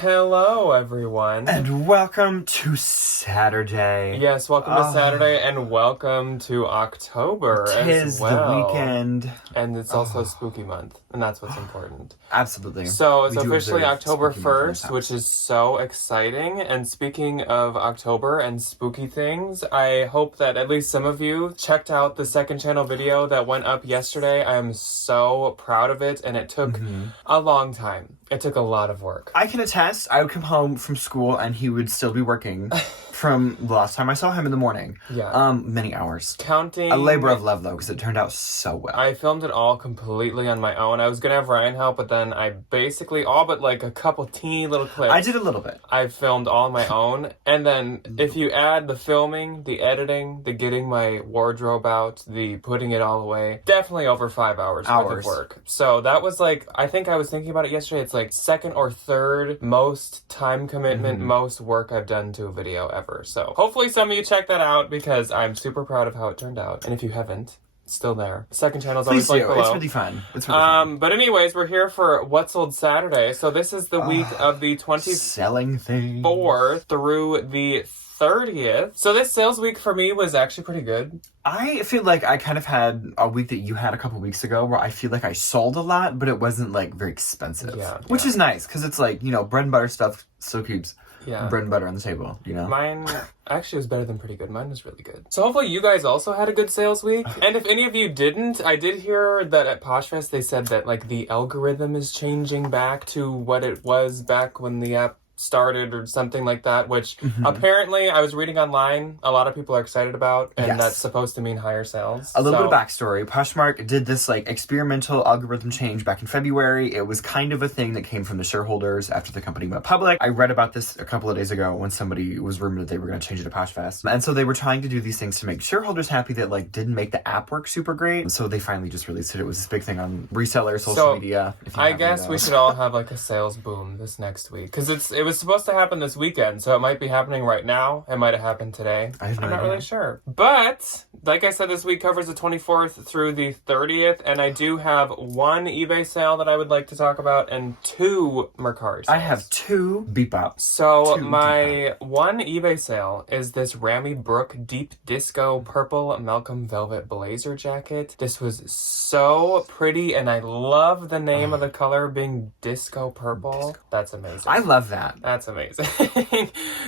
Hello, everyone. And welcome to Saturday. Yes, welcome to Saturday and welcome to October as well. The weekend. And it's also spooky month, and that's what's important. Absolutely. So it's officially October 1st, which is so exciting. And speaking of October and spooky things, I hope that at least some of you checked out the second channel video that went up yesterday. I am so proud of it, and it took a long time. It took a lot of work. I can attest, I would come home from school and he would still be working from the last time I saw him in the morning. Yeah. Many hours. Counting. A labor of love, though, because it turned out so well. I filmed it all completely on my own. I was going to have Ryan help, but then I basically, all but like a couple teeny little clips. I did a little bit. I filmed all on my own. And then if you add the filming, the editing, the getting my wardrobe out, the putting it all away, definitely over 5 hours worth of work. So that was like, I think I was thinking about it yesterday. It's like second or third most time commitment, most work I've done to a video ever. So hopefully some of you check that out because I'm super proud of how it turned out. And if you haven't, it's still there. Second channel's always linked below. It's really fun. It's really fun. But anyways, we're here for What Sold Saturday. So this is the week of the 24th Selling things. through the 30th. So this sales week for me was actually pretty good. I feel like I kind of had a week that you had a couple weeks ago where I feel like I sold a lot, but it wasn't like very expensive. Which is nice because it's like, you know, bread and butter stuff still keeps bread and butter on the table, you know? Mine actually was better than pretty good. Mine was really good. So hopefully you guys also had a good sales week. And if any of you didn't, I did hear that at Poshmark they said that like the algorithm is changing back to what it was back when the app started or something like that, which apparently I was reading online a lot of people are excited about, and that's supposed to mean higher sales. A little bit of backstory. Poshmark did this like experimental algorithm change back in February. It was kind of a thing that came from the shareholders after the company went public. I read about this a couple of days ago when somebody was rumored that they were going to change it to Poshfest. And so they were trying to do these things to make shareholders happy that like didn't make the app work super great. So they finally just released it. It was this big thing on Reseller, social media. I guess we should all have like a sales boom this next week because it was supposed to happen this weekend, so it might be happening right now. It might have happened today. I'm not really sure. But like I said, this week covers the 24th through the 30th, and I do have one eBay sale that I would like to talk about and two Mercari sales. I have two beep ups. So my one eBay sale is this Rami Brooke Deep Disco Purple Malcolm Velvet Blazer jacket. This was so pretty, and I love the name of the color being disco purple. That's amazing. I love that. That's amazing.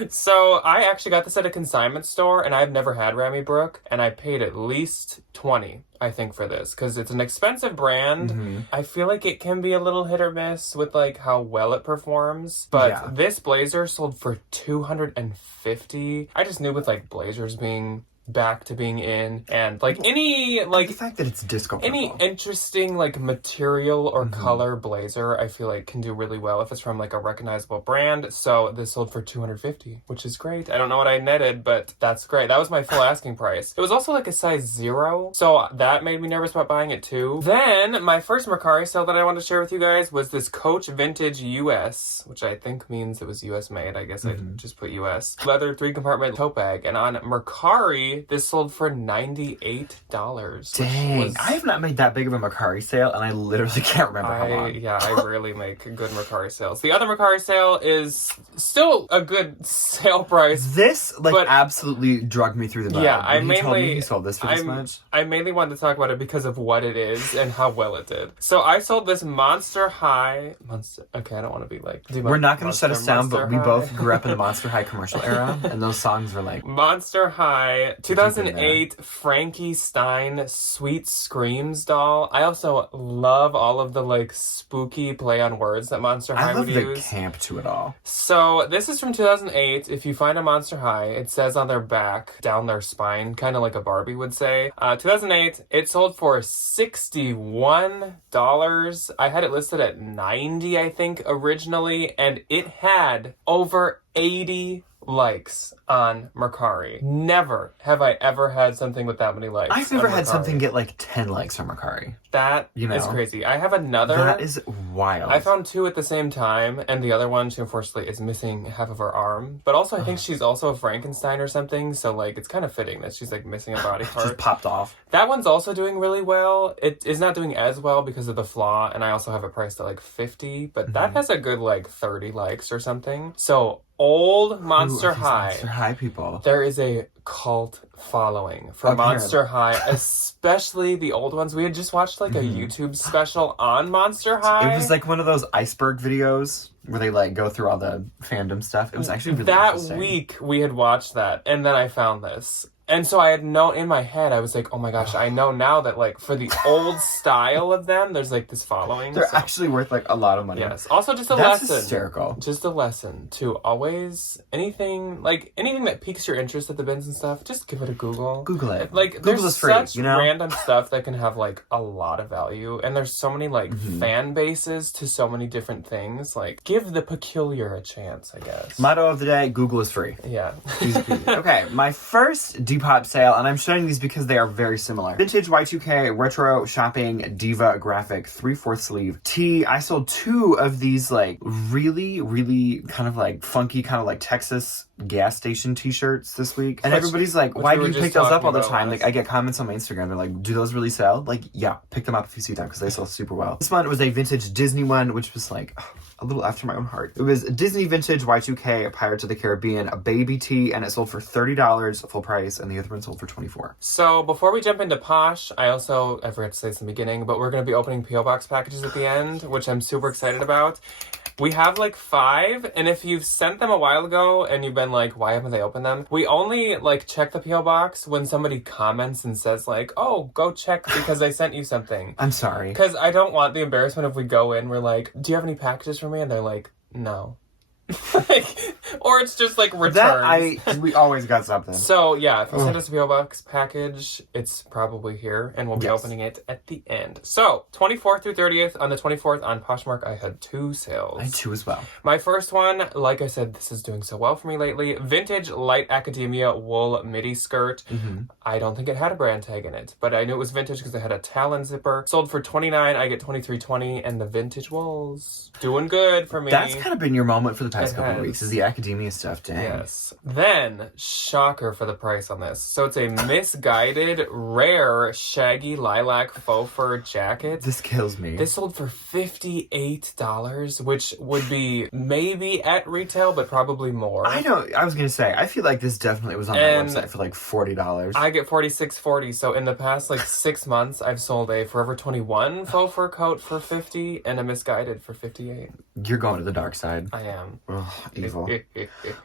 So I actually got this at a consignment store, and I've never had Rami Brooke, and I paid at least $20, I think, for this because it's an expensive brand. I feel like it can be a little hit or miss with like how well it performs, but this blazer sold for $250. I just knew with like blazers being back to being in, and like any like the fact that it's disco purple. Any interesting like material or color blazer I feel like can do really well if it's from like a recognizable brand. So this sold for $250, which is great. I don't know what I netted, but that's great. That was my full asking price. It was also like a size 0, so that made me nervous about buying it too. Then my first Mercari sale that I wanted to share with you guys was this Coach Vintage US, which I think means it was US made. I guess I just put US. Leather 3-compartment tote bag, and on Mercari this sold for $98. Dang, I have not made that big of a Mercari sale, and I literally can't remember how long. Yeah, I rarely make good Mercari sales. The other Mercari sale is still a good sale price. This absolutely drugged me through the mud. Yeah, I told me mainly he sold this for this much. I mainly wanted to talk about it because of what it is and how well it did. So I sold this Monster High. Okay, I don't want to be like. We're not going to shut us down, but we both grew up in the Monster High commercial era, and those songs were like Monster High. 2008 Frankie Stein Sweet Screams doll. I also love all of the like spooky play on words that Monster High would use. I love the camp to it all. So this is from 2008. If you find a Monster High, it says on their back, down their spine, kind of like a Barbie would say. 2008, it sold for $61. I had it listed at $90, I think, originally, and it had over 80 likes on Mercari. Never have I ever had something with that many likes. I've never on had Mercari. something get like 10 likes on Mercari. That You know? is crazy. I have another. That is wild. I found 2 at the same time, and the other one, she unfortunately is missing half of her arm. But also, I think she's also a Frankenstein or something, so, like, it's kind of fitting that she's, like, missing a body part. Just popped off. That one's also doing really well. It is not doing as well because of the flaw, and I also have it priced at, like, 50, but that has a good, like, 30 likes or something. So, old Monster High. Monster High people. There is a cult following for Apparently. Monster High, especially the old ones. We had just watched like a YouTube special on Monster High. It was like one of those iceberg videos where they like go through all the fandom stuff. It was actually really that interesting. week we had watched that, and then I found this. And so I had known in my head, I was like, oh my gosh, I know now that like for the old style of them, there's like this following. They're actually worth like a lot of money. Yes. Also just a That's lesson. hysterical. Just a lesson to always anything that piques your interest at the bins and stuff, just give it a Google. Google it. Like Google there's is free, such you know? random stuff that can have like a lot of value, and there's so many like fan bases to so many different things. Like give the peculiar a chance, I guess. Motto of the day, Google is free. Yeah. Okay, my first Depop sale, and I'm showing these because they are very similar. Vintage Y2K Retro Shopping Diva Graphic 3/4 sleeve tee. I sold 2 of these like really kind of like funky, kind of like Texas gas station t-shirts this week. And everybody's like, why do you pick those up all the time? Like I get comments on my Instagram, they're like, do those really sell? Like, yeah, pick them up if you see them because they sell super well. This one was a vintage Disney one, which was like a little after my own heart. It was Disney Vintage Y2K Pirates of the Caribbean, a baby tee, and it sold for $30 full price, and the other one sold for $24. So before we jump into Posh, I forgot to say this in the beginning, but we're going to be opening P.O. Box packages at the end, which I'm super excited about. We have like 5, and if you've sent them a while ago and you've been like, why haven't they opened them? We only like check the P.O. Box when somebody comments and says like, oh, go check because I sent you something. I'm sorry. Because I don't want the embarrassment if we go in, we're like, do you have any packages for me? And they're like, no. Or it's just like returns. We always got something. So yeah, if you send us a P.O. Box package, it's probably here, and we'll be Yes. opening it at the end. So 24th through 30th. On the 24th on Poshmark, I had 2 sales. I too as well. My first one, like I said, this is doing so well for me lately. Vintage light academia wool midi skirt. I don't think it had a brand tag in it, but I knew it was vintage because it had a Talon zipper. Sold for $29. I get $23.20, and the vintage wools doing good for me. That's kind of been your moment for the past It couple of has. weeks, is the academia stuff. Dang. Yes. Then, shocker for the price on this. So it's a misguided, rare, shaggy lilac faux fur jacket. This kills me. This sold for $58, which would be maybe at retail, but probably more. I was gonna say, I feel like this definitely was on And that website for like $40. I get $46.40. So in the past like 6 months, I've sold a Forever 21 faux fur coat for $50 and a misguided for $58. You're going to the dark side. I am. Ugh, evil.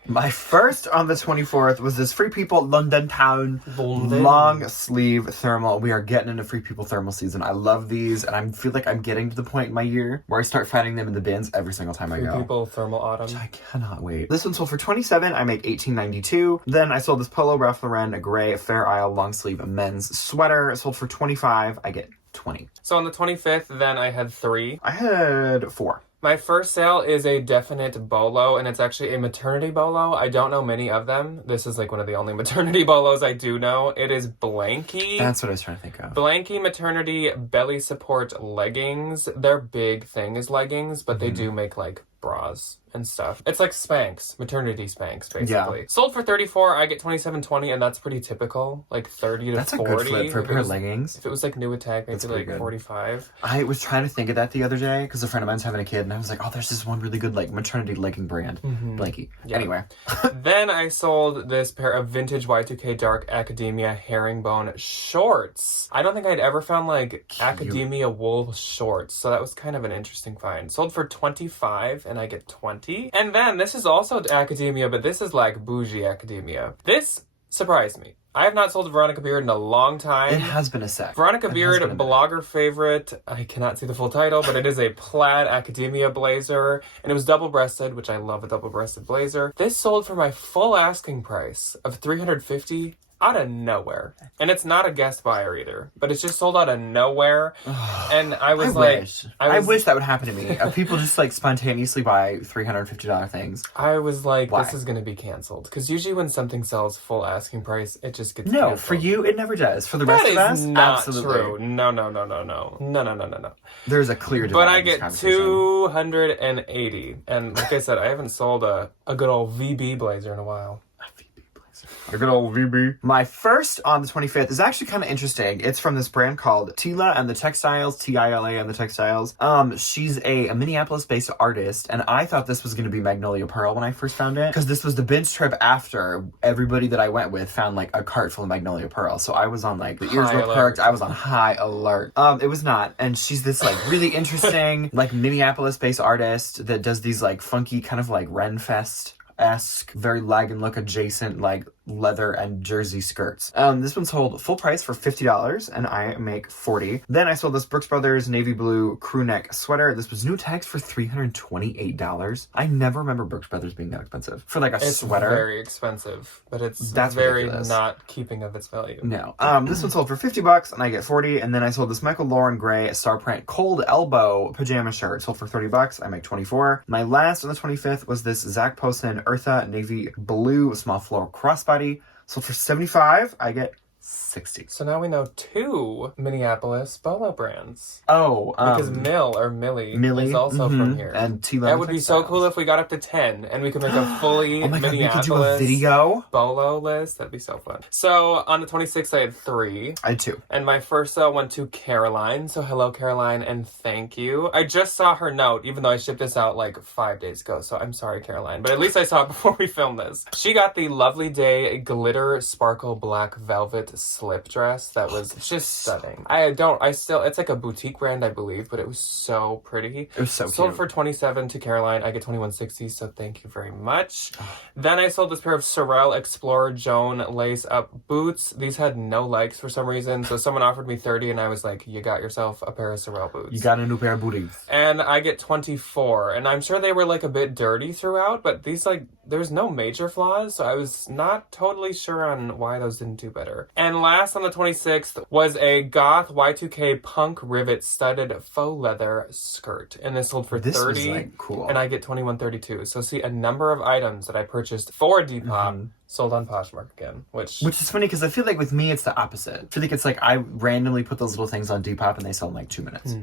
My first on the 24th was this Free People London Town London. long sleeve thermal. We are getting into Free People thermal season. I love these, and I feel like I'm getting to the point in my year where I start finding them in the bins every single time I Free go. People thermal autumn. I cannot wait. This one sold for $27. I make $18.92. Then I sold this Polo Ralph Lauren, a gray Fair Isle long sleeve men's sweater. It sold for $25. I get $20. So on the 25th, then I had 3. I had 4. My first sale is a definite bolo, and it's actually a maternity bolo. I don't know many of them. This is like one of the only maternity bolos I do know. It is Blanky. That's what I was trying to think of. Blanky maternity belly support leggings. Their big thing is leggings, but they do make like bras and stuff. It's like Spanx, maternity Spanx, basically. Yeah. Sold for $34. I get $27.20, and that's pretty typical. Like 30 to That's 40. a good flip for a If it pair of was- leggings. If it was like new attack, maybe That's pretty like good. 45. I was trying to think of that the other day because a friend of mine's having a kid, and I was like, oh, there's this one really good like maternity legging brand. Blanky. Yeah. Anyway. Then I sold this pair of vintage Y2K Dark Academia herringbone shorts. I don't think I'd ever found like Academia wool shorts, so that was kind of an interesting find. Sold for $25, and I get $20. And then this is also Academia, but this is like bougie Academia. This surprised me. I have not sold Veronica Beard in a long time. It has been a sec. Veronica It has Beard, been a bit. blogger favorite. I cannot see the full title, but it is a plaid academia blazer, and it was double-breasted, which I love a double-breasted blazer. This sold for my full asking price of $350, out of nowhere. And it's not a guest buyer either, but it's just sold out of nowhere. And I was I wish that would happen to me. People just like spontaneously buy $350 things. I was like, Why? this is going to be canceled. Because usually when something sells full asking price, it just gets No, canceled. for you, it never does. For the rest of us, That is not absolutely. true. No. There's a clear divide. But I in this get conversation. 280. And like I said, I haven't sold a good old VB blazer in a while. A good old VB. My first on the 25th is actually kind of interesting. It's from this brand called Tila and the Textiles, Tila and the Textiles. She's a Minneapolis-based artist, and I thought this was going to be Magnolia Pearl when I first found it, because this was the binge trip after everybody that I went with found like a cart full of Magnolia Pearl. So I was on like, the ears were perked. I was on high alert. It was not. And she's this like really interesting, like Minneapolis-based artist that does these like funky kind of like Renfest-esque, very lag and look adjacent, like leather and jersey skirts. This one sold full price for $50 and I make $40. Then I sold this Brooks Brothers navy blue crew neck sweater. This was new tags for $328. I never remember Brooks Brothers being that expensive for like a sweater. It's very expensive, but that's very ridiculous. Not keeping of its value. No. This one sold for $50 and I get $40. And then I sold this Michael Lauren gray star print cold elbow pajama shirt. Sold for $30. I make $24. My last on the 25th was this Zach Posen Eartha navy blue small floral crossbody. Sold for $75. I get $60. So now we know 2 Minneapolis Bolo brands. Oh, because Millie is also from here. And Tila. That would be so cool if we got up to 10 and we could make a fully oh my God, Minneapolis we could do a video Bolo list. That'd be so fun. So on the 26th, I had 3. I had 2. And my first sale went to Caroline. So hello, Caroline, and thank you. I just saw her note, even though I shipped this out like 5 days ago. So I'm sorry, Caroline. But at least I saw it before we filmed this. She got the Lovely Day glitter sparkle black velvet slip dress that was just stunning. It's like a boutique brand, I believe, but it was so pretty. It was so sold cute. for $27 to Caroline. I get $21.60, so thank you very much. Then I sold this pair of Sorel Explorer Joan lace up boots. These had no likes for some reason, so someone offered me $30 and I was like, you got yourself a pair of Sorel boots. You got a new pair of booties. And I get $24, and I'm sure they were like a bit dirty throughout, but these there's no major flaws, so I was not totally sure on why those didn't do better. And last on the 26th was a goth Y2K punk rivet studded faux leather skirt, and this sold for This $30, was, like, cool. and I get $21.32. So see, a number of items that I purchased for Depop sold on Poshmark again, which is funny because I feel like with me it's the opposite. I feel like it's like I randomly put those little things on Depop and they sell in like 2 minutes.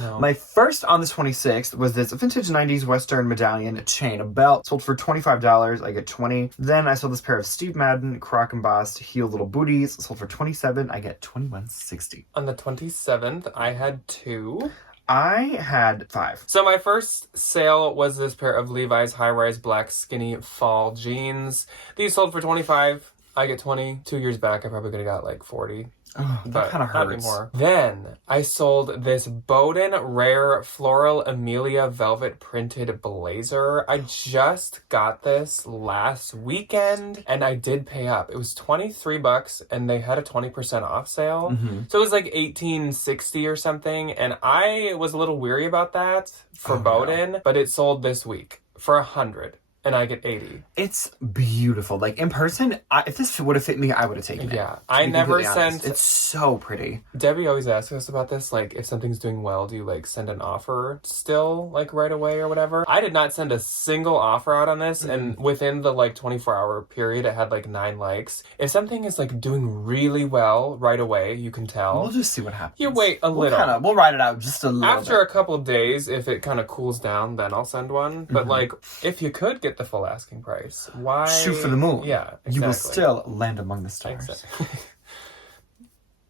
No. My first on the 26th was this vintage 90s Western medallion chain, a belt, sold for $25. I get $20. Then I sold this pair of Steve Madden croc embossed heel little booties, sold for $27. I get $21.60. On the 27th, I had 2. I had 5. So my first sale was this pair of Levi's high-rise black skinny fall jeans. These sold for $25. I get $20. 2 years back, I probably could have got like $40. Oh, that kind of not hurts. anymore. Then I sold this Bowden Rare Floral Amelia Velvet Printed Blazer. I just got this last weekend and I did pay up. It was $23 and they had a 20% off sale. So it was like $18.60 or something. And I was a little weary about that for Bowden, but it sold this week for $100. And I get $80. It's beautiful. Like, in person, if this would have fit me, I would have taken it. Yeah. I never sent... It's so pretty. Debbie always asks us about this, like, if something's doing well, do you, like, send an offer still, like, right away or whatever? I did not send a single offer out on this, and within the, like, 24-hour period, it had, like, 9 likes. If something is, like, doing really well right away, you can tell. We'll just see what happens. You wait a little. We'll ride it out just a little After bit. a couple of days, if it kind of cools down, then I'll send one. But, like, if you could get the full asking price, why... Shoot for the moon. Yeah, exactly. You will still land among the stars. Exactly.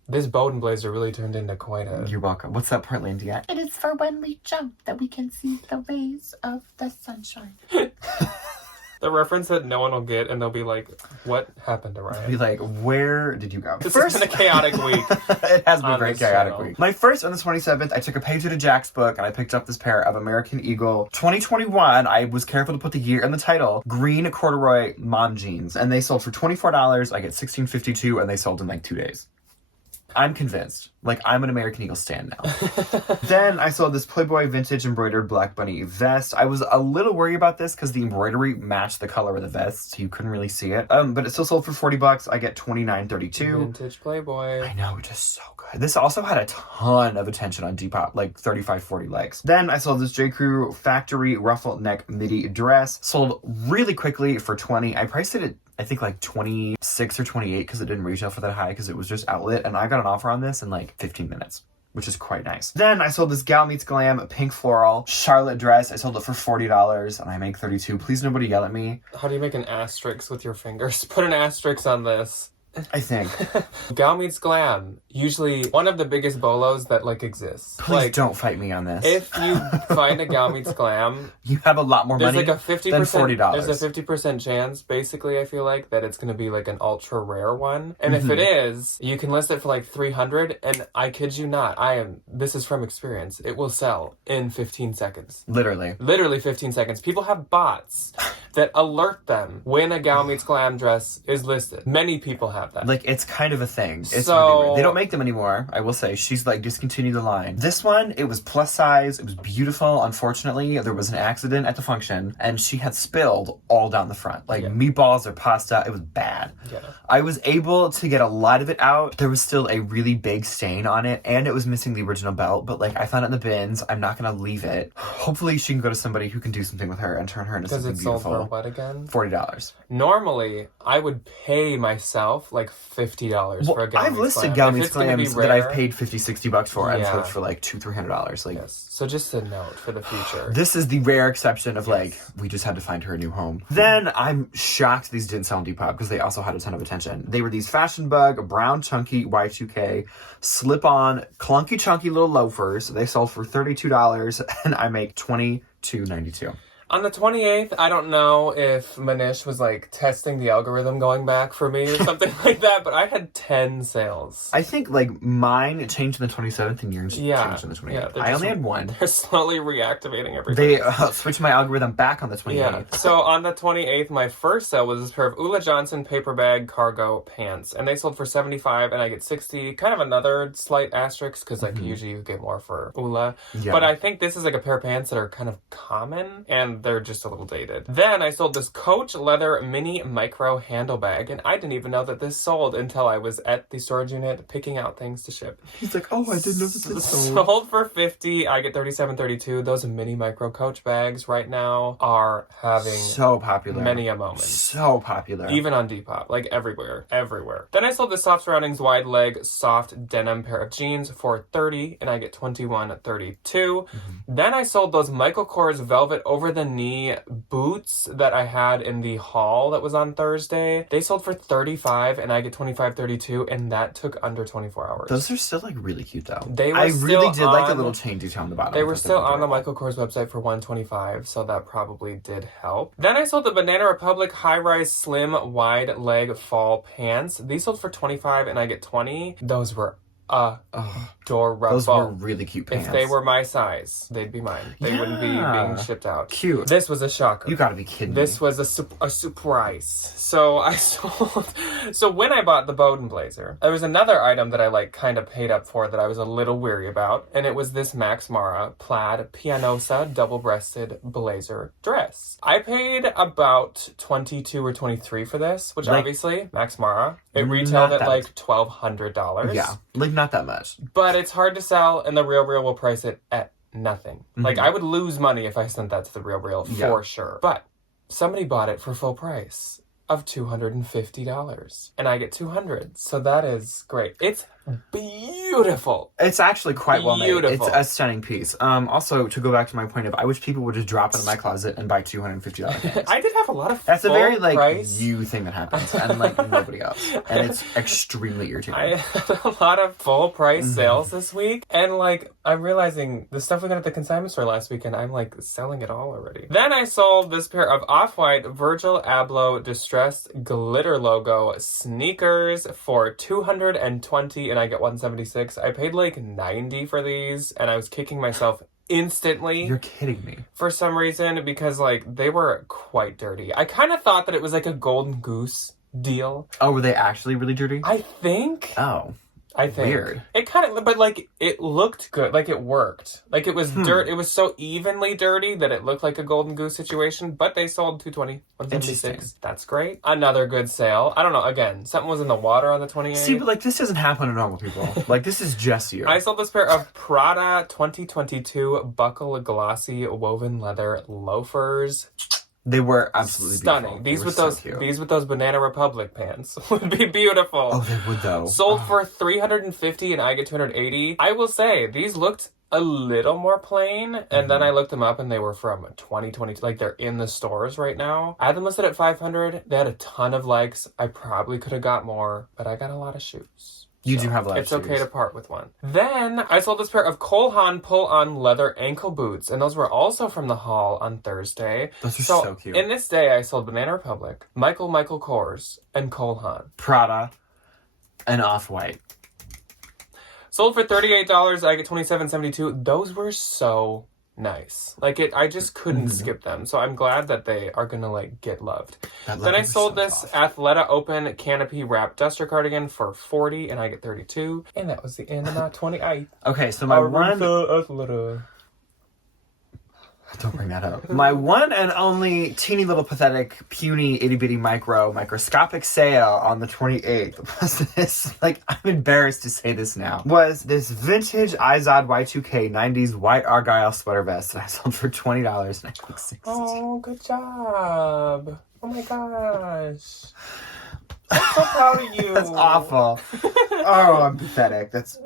This Bowden blazer really turned into quite a... You're welcome. What's that part, Landy? It is for when we jump that we can see the rays of the sunshine. The reference that no one will get, and they'll be like, what happened to Ryan? Be like, where did you go? This has been a chaotic week. It has been a on very this chaotic channel. week. My first on the 27th, I took a page out of Jack's book and I picked up this pair of American Eagle 2021. I was careful to put the year in the title. Green corduroy mom jeans. And they sold for $24. I get $16.52 and they sold in like 2 days. I'm convinced. Like, I'm an American Eagle stan now. Then I saw this Playboy vintage embroidered Black Bunny vest. I was a little worried about this because the embroidery matched the color of the vest, so you couldn't really see it. But it still sold for $40. I get $29.32. Vintage Playboy. I know, just so good. This also had a ton of attention on Depop, like 35, 40 likes. Then I saw this J. Crew factory ruffle neck midi dress. Sold really quickly for $20. I priced it at, I think, like 26 or 28 because it didn't retail for that high because it was just outlet. And I got an offer on this in like 15 minutes, which is quite nice. Then I sold this Gal Meets Glam pink floral Charlotte dress. I sold it for $40 and I make $32. Please nobody yell at me. How do you make an asterisk with your fingers? Put an asterisk on this. I think. Gal Meets Glam. Usually one of the biggest bolos that like exists. Please like, don't fight me on this. If you find a Gal Meets Glam, you have a lot more there's money like a 50% than $40. There's a 50% chance, basically, I feel like, that it's going to be like an ultra rare one. And if it is, you can list it for like $300, and I kid you not, this is from experience, it will sell in 15 seconds. Literally 15 seconds. People have bots that alert them when a Gal Meets Glam dress is listed. Many people have that. Like, it's kind of a thing. It's So- really weird. They don't make them anymore, I will say. She's like discontinued the line. This one, it was plus size. It was beautiful. Unfortunately, there was an accident at the function and she had spilled all down the front. Like meatballs or pasta. It was bad. Yeah. I was able to get a lot of it out. There was still a really big stain on it and it was missing the original belt. But like, I found it in the bins. I'm not going to leave it. Hopefully she can go to somebody who can do something with her and turn her into Because something it sold beautiful. for what again? $40. Normally, I would pay myself like $50 for a Gal I've Meets listed Glam. Gal If Meets it's gonna be Glams that I've rare- paid $50-$60 for and Yeah. sold for like $200-$300. Like, Yes. So just a note for the future. this is the rare exception of like, we just had to find her a new home. Then I'm shocked these didn't sell on Depop because they also had a ton of attention. They were these Fashion Bug, brown chunky Y2K, slip-on, clunky chunky little loafers. They sold for $32 and I make $22.92. On the 28th, I don't know if Manish was like testing the algorithm going back for me or something like that, but I had 10 sales. I think like mine changed on the 27th and yours Yeah. changed on the 28th. Yeah, they're I just- only had one. They're slowly reactivating everything. They switched my algorithm back on the 28th. Yeah. So on the 28th, my first sale was this pair of Ula Johnson paper bag cargo pants, and they sold for $75, and I get $60. Kind of another slight asterisk because like usually you get more for Ula, Yeah. but I think this is like a pair of pants that are kind of common and they're just a little dated. Then I sold this Coach leather mini micro handle bag, and I didn't even know that this sold until I was at the storage unit picking out things to ship. He's like, oh, I didn't know that this sold. Sold for $50. I get $37.32. Those mini micro Coach bags right now are having So popular. many a moment. So popular. Even on Depop, like everywhere. Then I sold the soft surroundings wide leg soft denim pair of jeans for $30, and I get $21.32. Then I sold those Michael Kors velvet over the knee boots that I had in the haul that was on Thursday. They sold for $35, and I get $25.32, and that took under 24 hours. Those are still like really cute though. They were I really still did like the on- little chain detail on the bottom. They were Thought still on the adorable. Michael Kors website for $125, so that probably did help. Then I sold the Banana Republic high-rise slim wide leg fall pants. These sold for $25, and I get $20. Those were adorable. Those were really cute pants. If they were my size, they'd be mine. They wouldn't be Yeah. being shipped out. Cute. This was a shocker. You gotta be kidding This me. was a surprise. So I sold. So when I bought the Bowden blazer, there was another item that I like kind of paid up for that I was a little weary about, and it was this Max Mara plaid Pianosa double-breasted blazer dress. I paid about $22 or $23 for this, which Like- obviously Max Mara. It Not retailed at that like $1,200. Yeah, like not that much. But it's hard to sell, and the Real Real will price it at nothing. Like, I would lose money if I sent that to the Real Real, for sure. But somebody bought it for full price of $250, and I get $200. So that is great. It's beautiful. It's actually quite well made. Beautiful. It's a stunning piece. Also, to go back to my point of, I wish people would just drop it in my closet and buy $250 things. I did have a lot of That's a full very like price. you thing that happens, and like nobody else, and it's extremely irritating. I had a lot of full price sales this week, and like I'm realizing the stuff we got at the consignment store last weekend, I'm like selling it all already. Then I sold this pair of off-white Virgil Abloh distressed glitter logo sneakers for $220, and I get $176. I paid like $90 for these, and I was kicking myself instantly. You're kidding me. For some reason, because like they were quite dirty. I kind of thought that it was like a Golden Goose deal. Oh, were they actually really dirty? I think. Oh. I think. Weird. It kind of, but like, it looked good. Like, it worked. Like, it was dirt. It was so evenly dirty that it looked like a Golden Goose situation, but they sold $220, $176. That's great. Another good sale. I don't know. Again, something was in the water on the 28th. See, but like, this doesn't happen to normal people. Like, this is just you. I sold this pair of Prada 2022 buckle glossy woven leather loafers. They were absolutely stunning. Beautiful. These with those Banana Republic pants would be beautiful. Oh, they would though. Sold for $350 and I get $280. I will say these looked a little more plain, and then I looked them up and they were from 2022. Like, they're in the stores right now. I had them listed at $500. They had a ton of likes. I probably could have got more, but I got a lot of shoes. You do have a lot of It's shoes. okay to part with one. Then I sold this pair of Cole Haan pull-on leather ankle boots, and those were also from the haul on Thursday. Those are so cute. In this day, I sold Banana Republic, Michael Kors, and Cole Haan. Prada and Off-White. Sold for $38. I get $27.72. Those were so nice. Like, I just couldn't skip them. So I'm glad that they are gonna like get loved. Then I sold this Athleta Open Canopy Wrap Duster Cardigan for $40 and I get $32. And that was the end of my 28. Okay, so my one... Athleta. Don't bring that up. My one and only teeny little pathetic, puny, itty bitty microscopic sale on the 28th was this, like, I'm embarrassed to say this now, was this vintage Izod Y2K 90s white Argyle sweater vest that I sold for $20 and I think $60. Oh, good job. Oh my gosh. I'm so proud of you. That's awful. Oh, I'm pathetic. That's...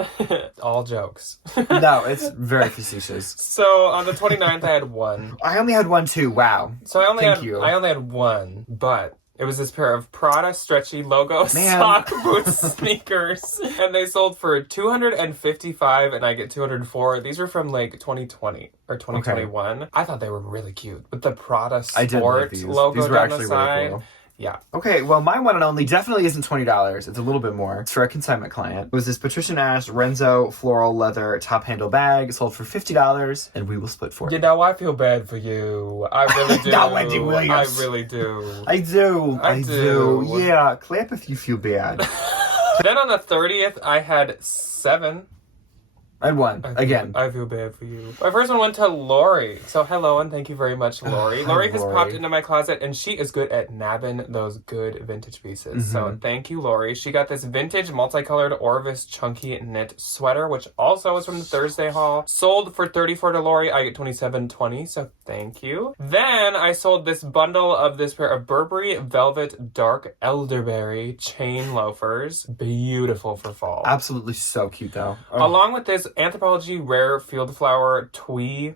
All jokes. No, it's very facetious. So on the 29th, I had one. I only had one too. Wow. So I only Thank you. had one, but it was this pair of Prada stretchy logo sock boots sneakers, and they sold for $255, and I get $204. These were from like 2020 or 2021. Okay. I thought they were really cute with the Prada Sport logo these were down actually the side. really cool. Yeah. Okay, well, my one and only definitely isn't $20. It's a little bit more. It's for a consignment client. It was this Patricia Nash Renzo floral leather top handle bag. Sold for $50, and we will split for it. You know, I feel bad for you. I really do. No, Wendy Williams. I really do. I do. Yeah, clap if you feel bad. Then on the 30th, I had 7. I had one. Again. I feel bad for you. My first one went to Lori. So hello and thank you very much, Lori. Lori has popped into my closet and she is good at nabbing those good vintage pieces. So thank you, Lori. She got this vintage multicolored Orvis chunky knit sweater, which also is from the Thursday haul. Sold for $34 to Lori. I get $27.20. So thank you. Then I sold this bundle of this pair of Burberry Velvet Dark Elderberry chain loafers. Beautiful for fall. Absolutely so cute though. Along with this Anthropologie Rare Field Flower Twee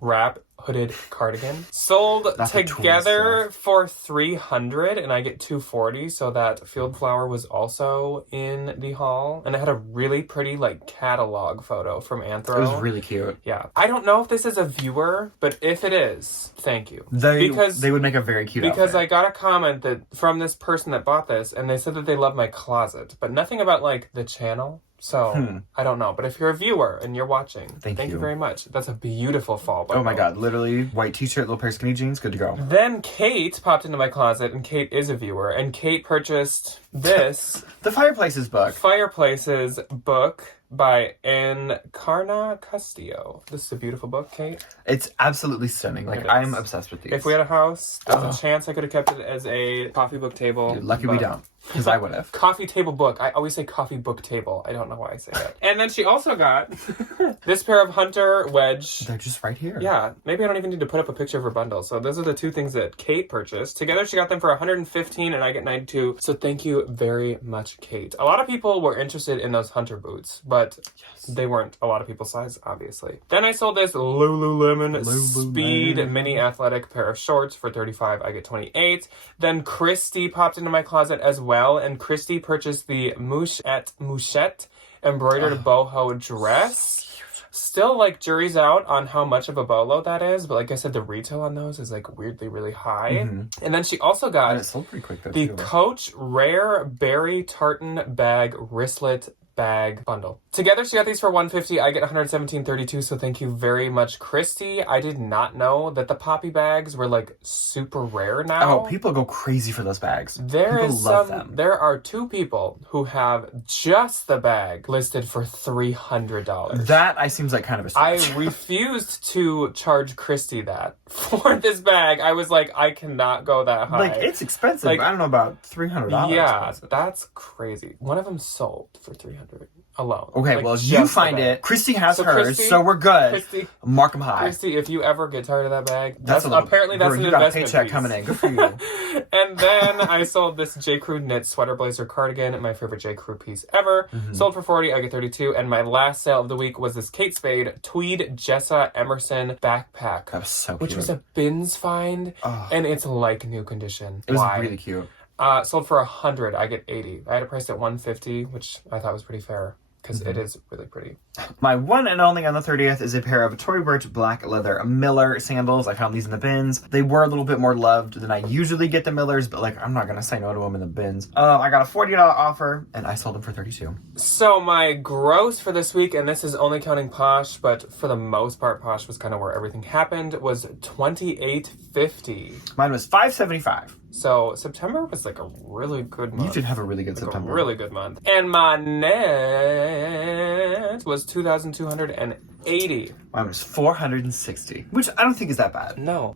wrap hooded cardigan. Sold together for $300 and I get $240. So that Field Flower was also in the haul. And it had a really pretty like catalog photo from Anthro. It was really cute. Yeah. I don't know if this is a viewer, but if it is, thank you. They would make a very cute Because outfit. I got a comment that from this person that bought this and they said that they love my closet, but nothing about like the channel. So, I don't know. But if you're a viewer and you're watching, thank you very much. That's a beautiful fall bundle. Oh my god, literally white t-shirt, little pair of skinny jeans, good to go. Then Kate popped into my closet, and Kate is a viewer, and Kate purchased this... The Fireplaces book. Fireplaces book by Encarna Castillo. This is a beautiful book, Kate. It's absolutely stunning. Like, I'm obsessed with these. If we had a house, there's a chance I could have kept it as a coffee book table. Dude, lucky we don't. Because I would have. Coffee table book. I always say coffee book table. I don't know why I say that. And then she also got this pair of Hunter Wedge. They're just right here. Yeah. Maybe I don't even need to put up a picture of her bundle. So those are the two things that Kate purchased. Together she got them for $115 and I get $92. So thank you very much, Kate. A lot of people were interested in those Hunter boots, but they weren't a lot of people's size, obviously. Then I sold this Lululemon Speed Mini Athletic pair of shorts for $35. I get $28. Then Christy popped into my closet as well. And Christy purchased the Mouchette embroidered boho dress. Still, like, jury's out on how much of a bolo that is, but like I said, the retail on those is like weirdly really high. And then she also got and it sold pretty quick, though, the too. Coach Rare Berry Tartan Bag Wristlet bag bundle. Together, she got these for $150. I get $117.32, so thank you very much, Christy. I did not know that the poppy bags were like super rare now. Oh, people go crazy for those bags. There are 2 people who have just the bag listed for $300. That seems like kind of a stretch. I refused to charge Christy that for this bag. I was like, I cannot go that high. Like, it's expensive. Like, I don't know about $300. Yeah, that's crazy. One of them sold for $300 alone. Okay, like, well, you find it. Christy has hers, Christy, so we're good. Christy, mark them high. Christy, if you ever get tired of that bag, apparently that's an you got investment a paycheck piece. coming in. Good for you. And then I sold this J. Crew knit sweater blazer cardigan, my favorite J. Crew piece ever. Sold for $40, I get $32. And my last sale of the week was this Kate Spade tweed Jessa Emerson backpack. That was so cute. Which was a bins find, and it's like new condition. It was really cute. Sold for $100, I get $80. I had it priced at $150, which I thought was pretty fair. Because it is really pretty. My one and only on the 30th is a pair of Tory Burch black leather Miller sandals. I found these in the bins. They were a little bit more loved than I usually get the Millers, but like, I'm not going to say no to them in the bins. I got a $40 offer, and I sold them for $32. So my gross for this week, and this is only counting Posh, but for the most part, Posh was kind of where everything happened, was $28.50. Mine was $5.75. So September was like a really good month. You did have a really good September. A really good month. And my net was $2,280. Mine was $460, which I don't think is that bad. No.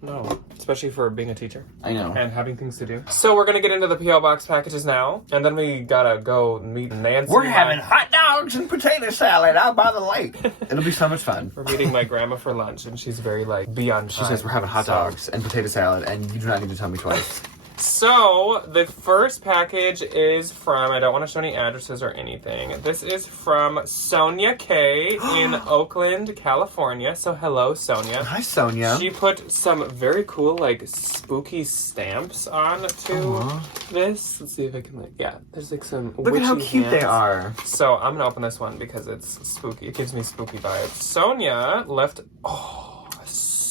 Especially for being a teacher. I know. And having things to do. So we're going to get into the P.O. Box packages now. And then we got to go meet Nancy. We're having hot dogs and potato salad out by the lake. It'll be so much fun. We're meeting my grandma for lunch, and she's very, like, beyond time. She says we're having hot dogs and potato salad, and you do not need to tell me twice. So, the first package is from, I don't want to show any addresses or anything. This is from Sonia K. in Oakland, California. So, hello, Sonia. Hi, Sonia. She put some very cool, like, spooky stamps on to this. Let's see if I can, like, yeah, there's, like, some Look at how cute they are. So, I'm going to open this one because it's spooky. It gives me spooky vibes. Sonia left,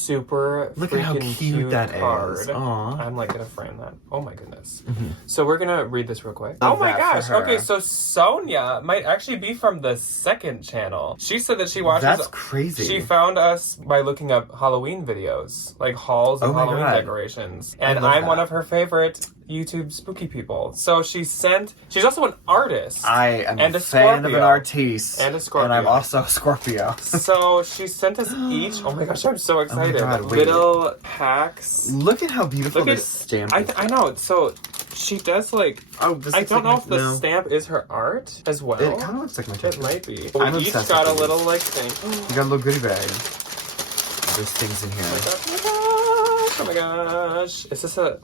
super Look at how cute that card. is. Aww. I'm like gonna frame that. Oh my goodness. So we're gonna read this real quick. Love oh my that gosh. for her. Okay, so Sonia might actually be from the second channel. She said that she watches. That's crazy. She found us by looking up Halloween videos, like hauls of Halloween decorations, and I'm one of her favorite YouTube spooky people. So she's also an artist. I am and a fan of an artiste. And a Scorpio. And I'm also a Scorpio. So she sent us each, oh my gosh, I'm so excited. God, little packs. Look at how beautiful this stamp is. I know, so she does like, this I don't know if the no. stamp is her art as well. It kind of looks like my tattoo. It might be. I'm We each obsessed got a with little these. like thing. You got a little goodie bag. There's things in here. Oh my gosh. Is this a...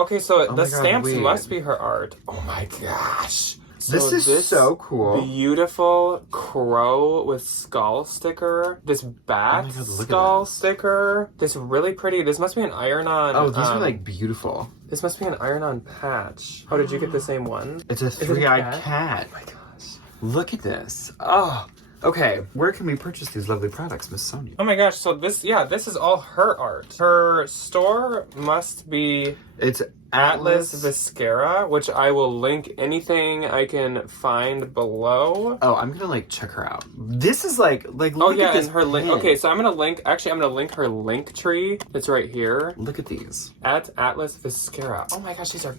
okay, so the stamps must be her art. Oh my gosh. So this is so cool. Beautiful crow with skull sticker. This bat skull sticker. This really pretty... This must be an iron-on... Oh, these are like beautiful. This must be an iron-on patch. Oh, did you get the same one? It's a three-eyed cat. Oh my gosh. Look at this. Oh... Okay, where can we purchase these lovely products, Miss Sonia? Oh my gosh, so this is all her art. Her store must be... It's Atlas Viscera, which I will link anything I can find below. Oh, I'm gonna like check her out. This is like look at this. And her link. Okay, so I'm gonna link her link tree that's right here. Look at these. At Atlas Viscera. Oh my gosh, these are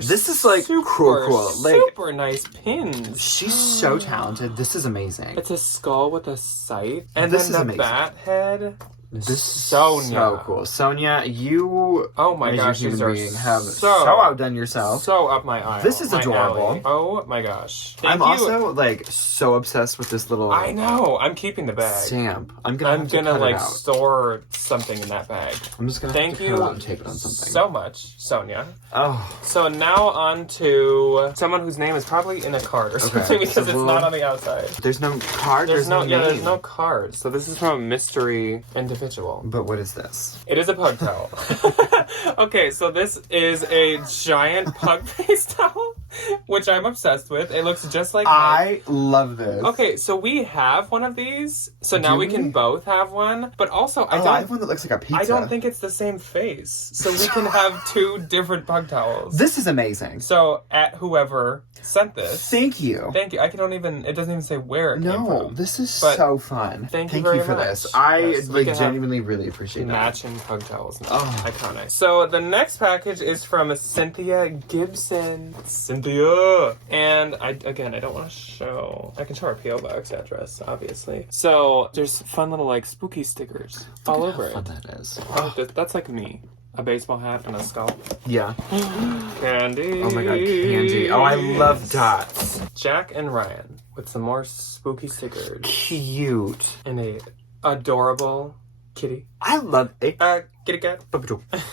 This is like super cool. Like, super nice pins. She's so talented. This is amazing. It's a skull with a scythe. And this then is the amazing. bat head. This Sonia. So cool. Sonia, you oh my as gosh, a these human are being have so outdone yourself. So up my aisle. This is adorable. Alley. Oh my gosh. I'm also like so obsessed with this little I know. I'm keeping the bag. Stamp. I'm gonna like store something in that bag. I'm just gonna thank you cut it out and tape it on something. So much, Sonia. Oh. So now on to someone whose name is probably in a card or something because it's not on the outside. There's no card. There's no name. there's no card. So this is from a mystery individual. But what is this? It is a pug towel. Okay, so this is a giant pug face towel, which I'm obsessed with. It looks just like mine. I love this. Okay, so we have one of these, so now we can both have one. But also, I have one that looks like a pizza. I don't think it's the same face, so we can have 2 different pug towels. This is amazing. So at whoever sent this, Thank you. thank you. I don't even. It doesn't even say where it came No, from. this is But so fun. thank you very for much. this. I Yes, we can have genuinely really appreciate that. Matching pug towels. Oh. Iconic. So the next package is from Cynthia Gibson. Cynthia! And I don't want to show. I can show our P.O. Box address, obviously. So there's fun little like spooky stickers all over it. How fun that is. Oh, that's like me. A baseball hat and a skull. Yeah. Candy. Oh my god, candy. Oh, I love dots. Jack and Ryan with some more spooky stickers. Cute. And a adorable kitty. I love it. Kitty cat.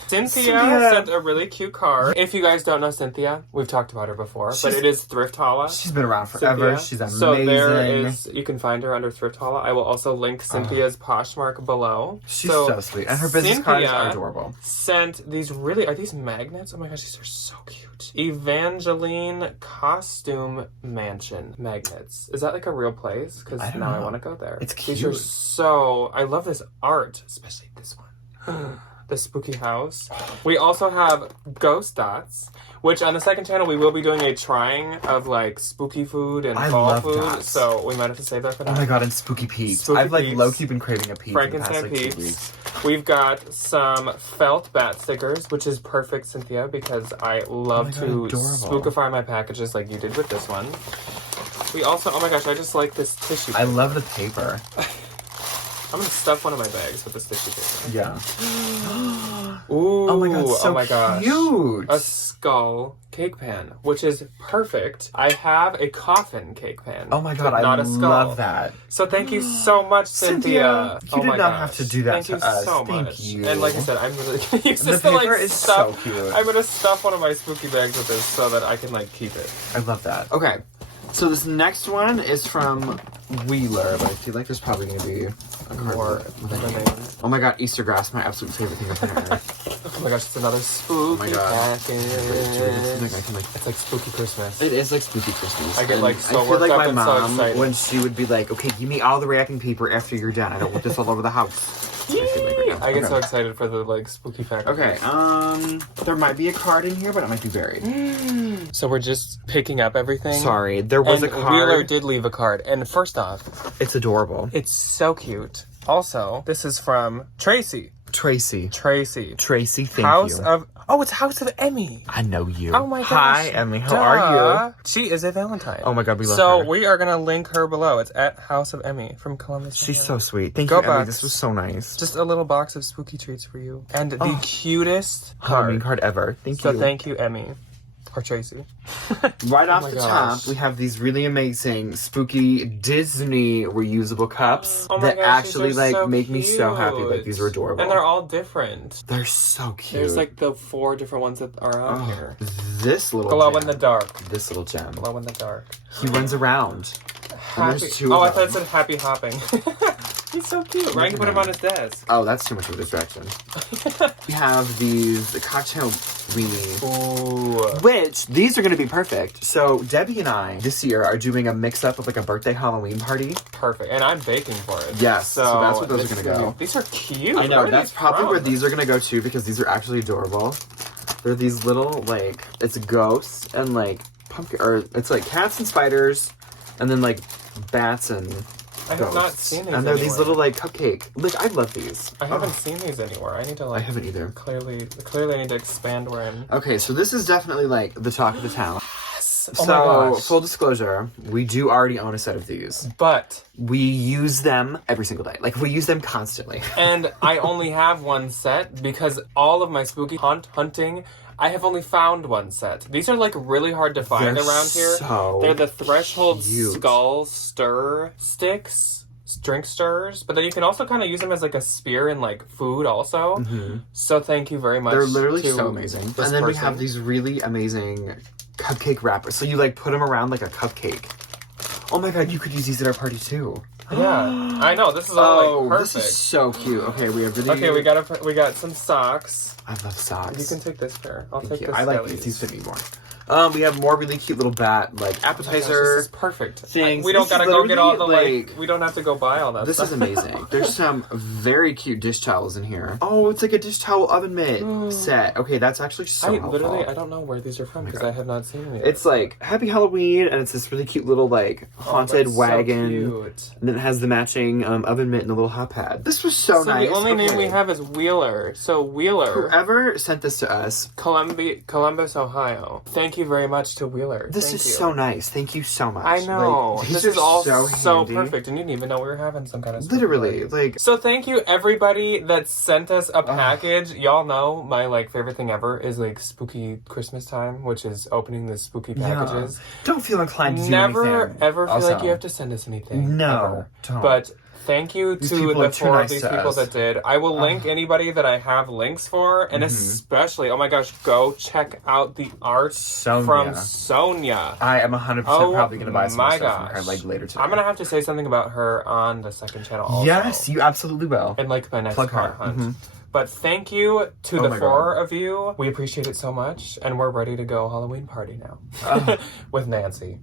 Cynthia sent a really cute card. If you guys don't know Cynthia, we've talked about her before, but it is Thrift Holla. She's been around forever. Cynthia. She's amazing. So there is, you can find her under Thrift Holla. I will also link Cynthia's Poshmark below. She's so sweet. And her business cards are adorable. Sent these are these magnets? Oh my gosh, these are so cute. Evangeline Costume Mansion magnets. Is that like a real place? Because now I want to go there. It's cute. These are so, I love this art, especially this one. The spooky house. We also have ghost dots, which on the second channel we will be doing a trying of like spooky food and fall food. Dots. So we might have to save that for that. Oh my god, and spooky peeps. Spooky I've like peeps. low-key been craving a peep. Frankenstein peeps. We've got some felt bat stickers, which is perfect, Cynthia, because I love to spookify my packages like you did with this one. We also, oh my gosh, I just like this tissue paper. I love the paper. I'm gonna stuff one of my bags with this tissue paper. Yeah. Ooh, Oh my god, so oh my gosh. cute. A skull cake pan, which is perfect. I have a coffin cake pan. Oh my god, but not I a skull. love that. So thank you so much, Cynthia. You Oh did my not gosh. have to do that Thank to you us. so Thank much. you. And like I said, I'm really gonna use The this to like paper is stuff. so cute. I'm gonna stuff one of my spooky bags with this so that I can like keep it. I love that. Okay, so this next one is from Wheeler, but I feel like there's probably going to be a card More with than a name. names. Oh my god, Easter grass, my absolute favorite thing on earth. Oh my gosh, it's another spooky package. It's like spooky Christmas. It is like spooky Christmas. I get like so I feel worked like up my and so mom, excited. when she would be like, okay, give me all the wrapping paper after you're done. I don't want this all over the house. I get so excited for the like spooky package. Okay, there might be a card in here, but it might be buried. So we're just picking up everything. Sorry, there was And a card. Wheeler did leave a card. And first off, It's adorable. it's so cute. Also, this is from Tracy. Tracy, thank House you. of... Oh, it's House of Emmy. I know you. Oh my gosh. Hi, Emily. How are you? She is a Valentine. Oh my god, we love So her. we are going to link her below. It's at House of Emmy from Columbus. She's Ohio. so sweet. Thank Go you, Emily. Bucks. This was so nice. Just a little box of spooky treats for you. And the cutest Halloween card. card ever. Thank So you. thank you, Emmy. Or Tracy. Right off my the gosh. top, we have these really amazing, spooky Disney reusable cups Oh my that gosh, actually these are so make me so happy. Like, these are adorable. And they're all different. They're so cute. There's like the 4 different ones that are on here. this little Glow gem. in the dark. This little gem. Glow in the dark. He runs around. And Happy. there's 2 Oh, I of thought it them. said happy hopping. He's so cute. Ryan can put him on his desk. Oh, that's too much of a distraction. We have these cocktail weenies. Ooh. Which, these are going to be perfect. So, Debbie and I, this year, are doing a mix-up of like a birthday Halloween party. Perfect. And I'm baking for it. Yes, so that's where those this are is gonna go. These are cute. I know, Where are that's these probably from? where these are going to go too, because these are actually adorable. They're these little, like, it's ghosts and like pumpkin, or it's like cats and spiders, and then like bats and I have ghosts. not seen these And they're these anywhere. little like cupcake. Look, I love these. I haven't seen these anywhere. I need to I like haven't either. clearly I need to expand where I'm. Okay, so this is definitely like the talk of the town. Oh So, my gosh. full disclosure, we do already own a set of these. But We use them every single day. Like, we use them constantly. and I only have one set because all of my spooky hunting, I have only found one set. These are like really hard to find They're around here. so They're the Threshold cute. Skull Stir Sticks. Drink stirrers, but then you can also kind of use them as like a spear in like food also. So thank you very much. They're literally to so amazing. this And then we person. have these really amazing cupcake wrappers. So you like put them around like a cupcake. Oh my god, you could use these at our party too. Yeah, I know. This is all like perfect. This is so cute. Okay, we have really. Okay, we got some socks. I love socks. You can take this pair. I'll take this. I like these fit me more. We have more really cute little appetizer. This is perfect. Things. We don't This gotta is go get all the literally, we don't have to go buy all that This stuff. is amazing. There's some very cute dish towels in here. Oh, it's like a dish towel oven mitt set. Okay, that's actually so helpful. I don't know where these are from because I have not seen them yet. It's like Happy Halloween, and it's this really cute little like haunted wagon. So cute. And then it has the matching oven mitt and a little hot pad. This was so nice. The only name we have is Wheeler. So Wheeler. Whoever sent this to us, Columbus, Ohio. Thank you very much to Wheeler. This is so nice. Thank you so much. I know. Like, this is all so perfect, and you didn't even know we were having some kind of literally like. So thank you everybody that sent us a package. Y'all know my like favorite thing ever is like spooky Christmas time, which is opening the spooky packages. Yeah. Don't feel inclined to do Never anything. ever feel like you have to send us anything. No, ever. don't. But thank you to the 4 of these people that did. I will link anybody that I have links for, and especially, oh my gosh, go check out the art from Sonia. I am 100% probably going to buy some stuff from her like later today. I'm going to have to say something about her on the second channel also. Yes, you absolutely will. And like my next Plug car hunt. But thank you to the 4 of you. We appreciate it so much, and we're ready to go Halloween party now with Nancy.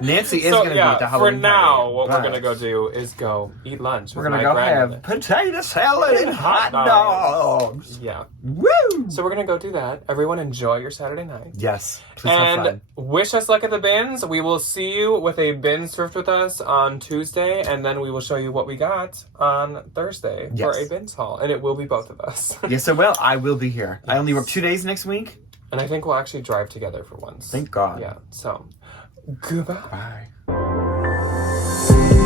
Nancy is going to be at the Halloween for now, party, what we're going to go do is go eat lunch. We're going to go have potato salad and hot dogs. Yeah. Woo! So we're going to go do that. Everyone enjoy your Saturday night. Yes. Please have fun. Wish us luck at the bins. We will see you with a bins thrift with us on Tuesday, and then we will show you what we got on Thursday for a bins haul. And it will be both of us. Yes, it will. I will be here. Yes. I only work 2 days next week. And I think we'll actually drive together for once. Thank God. Yeah. So, goodbye. Bye.